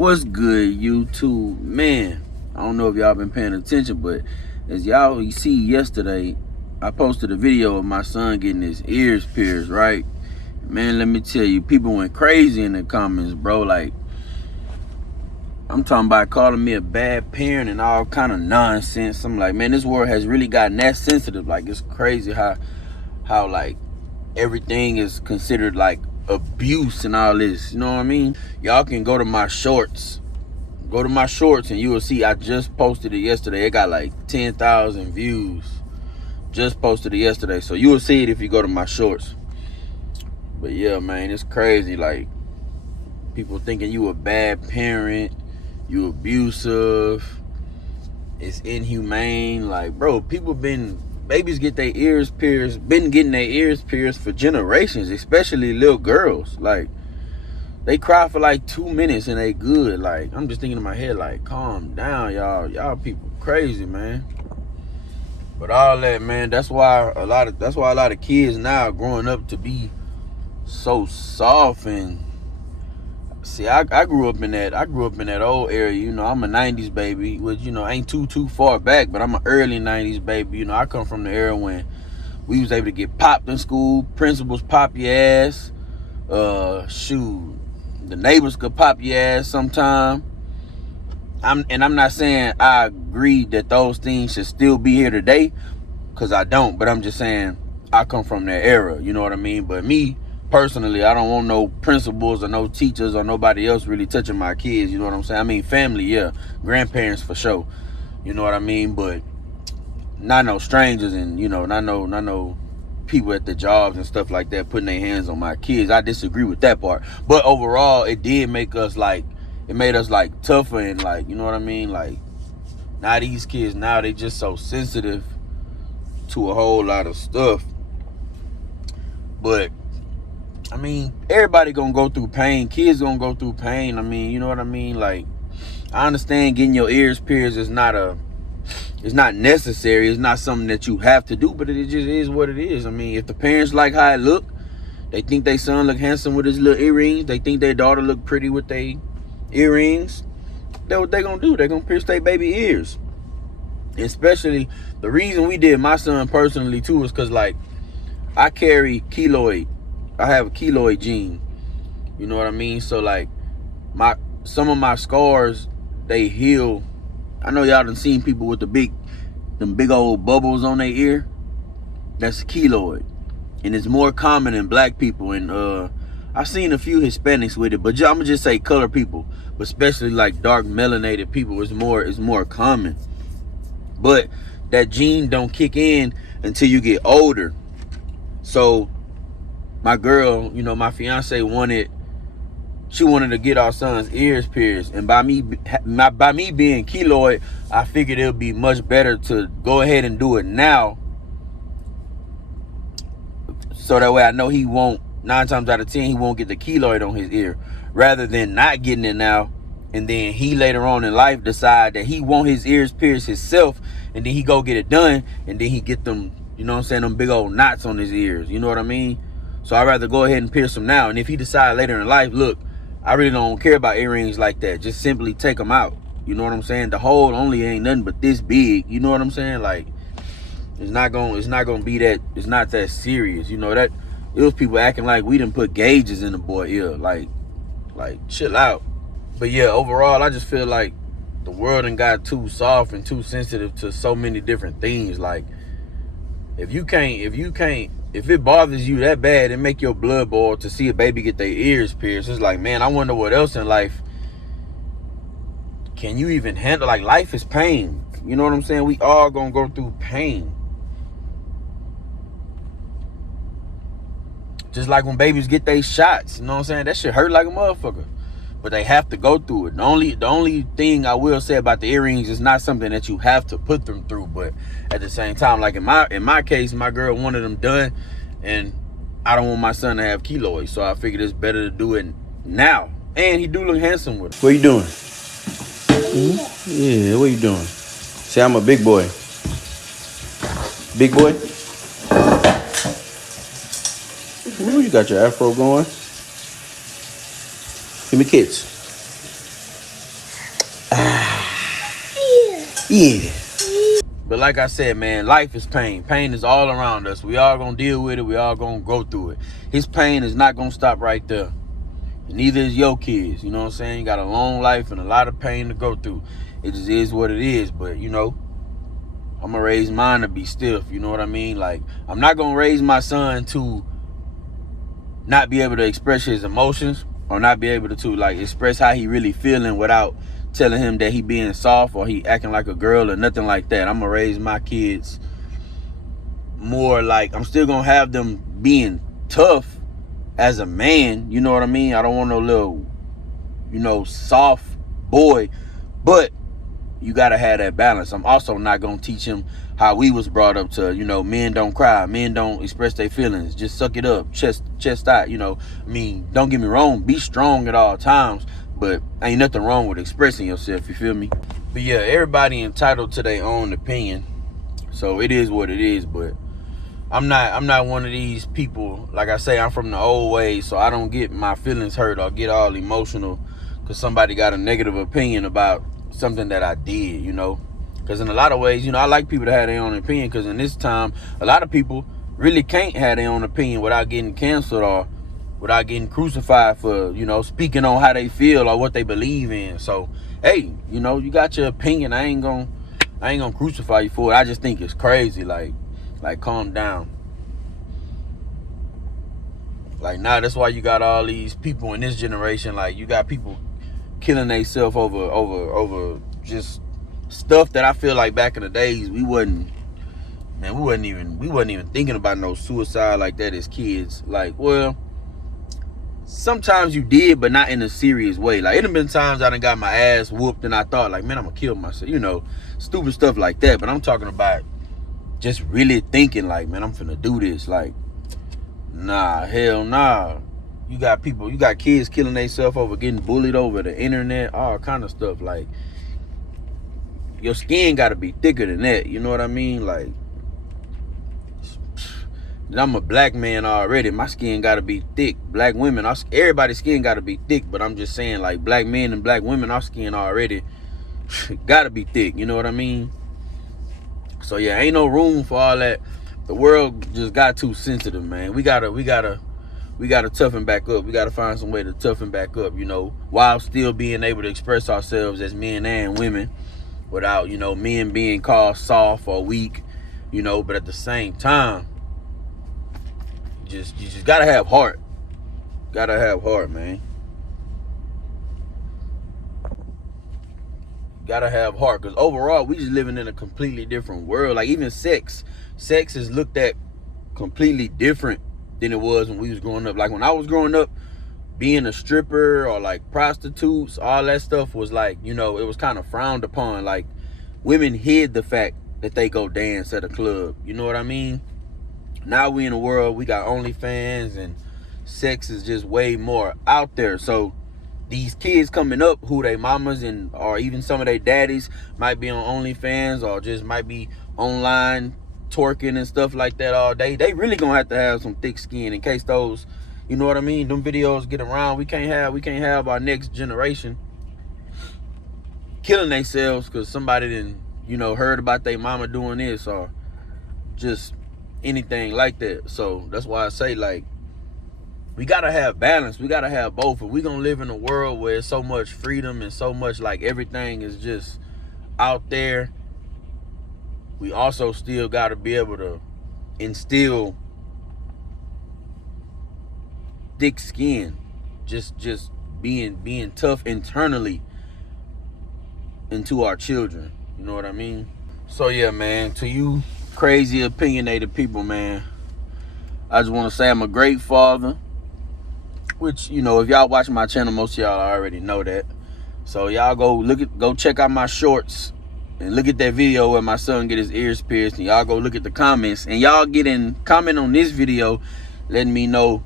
What's good, YouTube? Man, I don't know if y'all been paying attention, but as y'all see yesterday, I posted a video of my son getting his ears pierced, right? Man, let me tell you, people went crazy in the comments, bro. Like, I'm talking about calling me a bad parent and all kind of nonsense. I'm like, man, this world has really gotten that sensitive. Like, it's crazy how like everything is considered like abuse and all this. You know what I mean? Y'all can go to my shorts. Go to my shorts and you will see I just posted it yesterday. It got like 10,000 views. Just posted it yesterday. So you will see it if you go to my shorts. But yeah, man, it's crazy. Like, people thinking you a bad parent, you abusive, it's inhumane. Like, bro, babies get their ears pierced, been getting their ears pierced for generations, especially little girls. Like, they cry for like 2 minutes and they good. Like, I'm just thinking in my head, like, calm down, y'all. Y'all people crazy, man. But all that, man, that's why a lot of kids now are growing up to be so soft. And see, I grew up in that old area. You know, I'm a 90s baby, which, you know, ain't too far back, but I'm an early 90s baby. You know, I come from the era when we was able to get popped in school, principals pop your ass, shoot, the neighbors could pop your ass sometime. I'm not saying I agree that those things should still be here today, because I don't, but I'm just saying I come from that era, you know what I mean? But me, personally, I don't want no principals or no teachers or nobody else really touching my kids, you know what I'm saying? I mean, family, yeah, grandparents for sure, you know what I mean? But not no strangers and, you know, not no people at the jobs and stuff like that putting their hands on my kids. I disagree with that part. But overall, it made us like tougher and, like, you know what I mean? Like, now these kids, now they just so sensitive to a whole lot of stuff. But I mean, everybody gonna go through pain. Kids gonna go through pain. I mean, you know what I mean? Like, I understand getting your ears pierced is it's not necessary. It's not something that you have to do, but it just is what it is. I mean, if the parents like how it look, they think their son look handsome with his little earrings, they think their daughter look pretty with their earrings, that's what they gonna do. They gonna pierce their baby ears. Especially, the reason we did my son personally too is because, like, I carry keloid. I have a keloid gene. You know what I mean? So, like, some of my scars, they heal. I know y'all done seen people with them big old bubbles on their ear. That's keloid. And it's more common in black people. And I've seen a few Hispanics with it, but I'm gonna just say colored people, but especially like dark melanated people is more common. But that gene don't kick in until you get older. So my girl, you know, my fiance wanted to get our son's ears pierced, and by me being keloid, I figured it would be much better to go ahead and do it now, so that way I know he won't, 9 times out of 10, he won't get the keloid on his ear, rather than not getting it now, and then he later on in life decide that he want his ears pierced himself, and then he go get it done, and then he get them, you know what I'm saying, them big old knots on his ears, you know what I mean? So I'd rather go ahead and pierce them now, and if he decide later in life, look, I really don't care about earrings like that, just simply take them out, you know what I'm saying? The hole only ain't nothing but this big, you know what I'm saying? Like, it's not gonna be that, it's not that serious, you know? That it was people acting like we didn't put gauges in the boy ear, like chill out. But yeah, overall, I just feel like the world done got too soft and too sensitive to so many different things. Like, if it bothers you that bad and make your blood boil to see a baby get their ears pierced, it's like, man, I wonder what else in life can you even handle. Like, life is pain, you know what I'm saying? We all gonna go through pain. Just like when babies get their shots, you know what I'm saying? That shit hurt like a motherfucker, but they have to go through it. The only thing I will say about the earrings is not something that you have to put them through, but at the same time, like in my case, my girl wanted them done, and I don't want my son to have keloids, so I figured it's better to do it now. And he do look handsome with it. What you doing? Yeah, what you doing? Say I'm a big boy. Big boy? Ooh, you got your afro going. Give me kids. Yeah. But like I said, man, life is pain. Pain is all around us. We all gonna deal with it. We all gonna go through it. His pain is not gonna stop right there. And neither is your kids. You know what I'm saying? You got a long life and a lot of pain to go through. It just is what it is. But, you know, I'm gonna raise mine to be stiff. You know what I mean? Like, I'm not gonna raise my son to not be able to express his emotions or not be able to like express how he really feeling without telling him that he being soft or he acting like a girl or nothing like that. I'm gonna raise my kids more like I'm still gonna have them being tough as a man. You know what I mean? I don't want no little, you know, soft boy, but you gotta have that balance. I'm also not gonna teach him how we was brought up to, you know, men don't cry, men don't express their feelings, just suck it up, chest out, you know. I mean, don't get me wrong, be strong at all times, but ain't nothing wrong with expressing yourself, you feel me? But yeah, everybody entitled to their own opinion, so it is what it is. But I'm not one of these people, like I say, I'm from the old ways, so I don't get my feelings hurt or get all emotional because somebody got a negative opinion about something that I did, you know. Because in a lot of ways, you know, I like people to have their own opinion, because in this time, a lot of people really can't have their own opinion without getting canceled or without getting crucified for, you know, speaking on how they feel or what they believe in. So, hey, you know, you got your opinion. I ain't gonna crucify you for it. I just think it's crazy. Like calm down. Like, nah, that's why you got all these people in this generation. Like, you got people killing themselves over just stuff that I feel like back in the days we wasn't even thinking about no suicide like that as kids. Like, well, sometimes you did, but not in a serious way. Like, it done been times I done got my ass whooped and I thought like, man, I'm gonna kill myself, you know, stupid stuff like that. But I'm talking about just really thinking like, man, I'm finna do this. Like, nah, hell nah. You got kids killing themselves over getting bullied over the internet, all kind of stuff. Like, your skin got to be thicker than that. You know what I mean? Like, I'm a black man already. My skin got to be thick. Black women, everybody's skin got to be thick. But I'm just saying, like, black men and black women, our skin already got to be thick. You know what I mean? So yeah, ain't no room for all that. The world just got too sensitive, man. We gotta toughen back up. We gotta find some way to toughen back up, you know, while still being able to express ourselves as men and women without, you know, men being called soft or weak, you know. But at the same time, you just gotta have heart. Gotta have heart, man. Gotta have heart, because overall we just living in a completely different world. Like, even sex is looked at completely different than it was when we was growing up. Like, when I was growing up, being a stripper or like prostitutes, all that stuff was like, you know, it was kind of frowned upon. Like, women hid the fact that they go dance at a club, you know what I mean? Now we in a world, we got OnlyFans, and sex is just way more out there. So these kids coming up, who they mamas and or even some of their daddies might be on OnlyFans or just might be online twerking and stuff like that all day. They really gonna have some thick skin in case those, you know what I mean, them videos get around. We can't have our next generation killing themselves because somebody didn't, you know, heard about their mama doing this or just anything like that. So that's why I say, like, we gotta have balance. We gotta have both. If we gonna live in a world where it's so much freedom and so much like everything is just out there, we also still gotta be able to instill thick skin, just being tough internally into our children. You know what I mean? So yeah, man, to you crazy opinionated people, man, I just want to say I'm a great father, which, you know, if y'all watch my channel, most of y'all already know that. So y'all go check out my shorts and look at that video where my son get his ears pierced, and y'all go look at the comments, and y'all comment on this video letting me know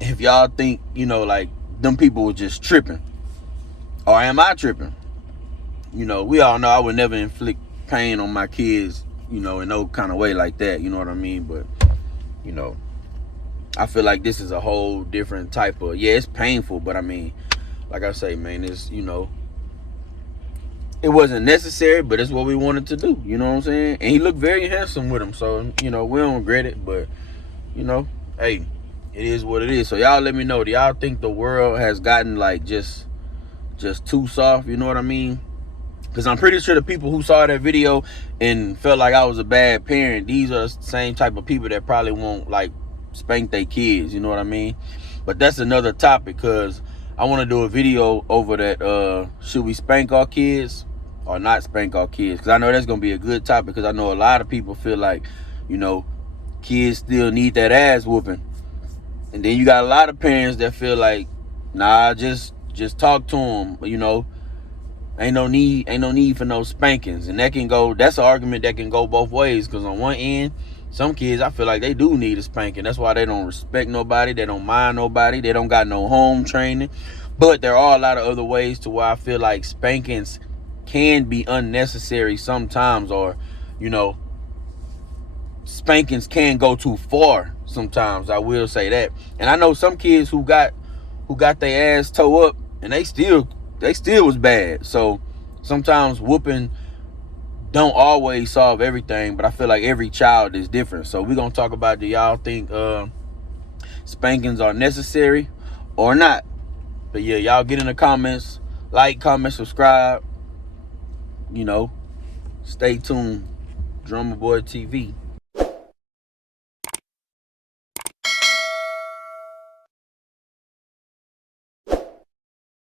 if y'all think, you know, like, them people were just tripping, or am I tripping? You know, we all know I would never inflict pain on my kids, you know, in no kind of way like that, you know what I mean? But, you know, I feel like this is a whole different type of, yeah, it's painful, but I mean, like I say, man, it's, you know, it wasn't necessary, but it's what we wanted to do. You know what I'm saying? And he looked very handsome with him. So, you know, we don't regret it. But, you know, hey, it is what it is. So y'all let me know. Do y'all think the world has gotten like just too soft? You know what I mean? Because I'm pretty sure the people who saw that video and felt like I was a bad parent, these are the same type of people that probably won't like spank their kids. You know what I mean? But that's another topic, because I want to do a video over that. Should we spank our kids or not spank our kids? Because I know that's going to be a good topic, because I know a lot of people feel like, you know, kids still need that ass whooping. And then you got a lot of parents that feel like, nah, just talk to them, you know. Ain't no need for no spankings. And that's an argument that can go both ways, because on one end, some kids, I feel like they do need a spanking. That's why they don't respect nobody, they don't mind nobody, they don't got no home training. But there are a lot of other ways to where I feel like spankings can be unnecessary sometimes, or, you know, spankings can go too far sometimes. I will say that. And I know some kids who got their ass toe up and they still was bad. So sometimes whooping don't always solve everything, but I feel like every child is different. So we're gonna talk about, do y'all think spankings are necessary or not? But yeah, y'all get in the comments, like, comment, subscribe, you know, stay tuned. Drummer Boy TV.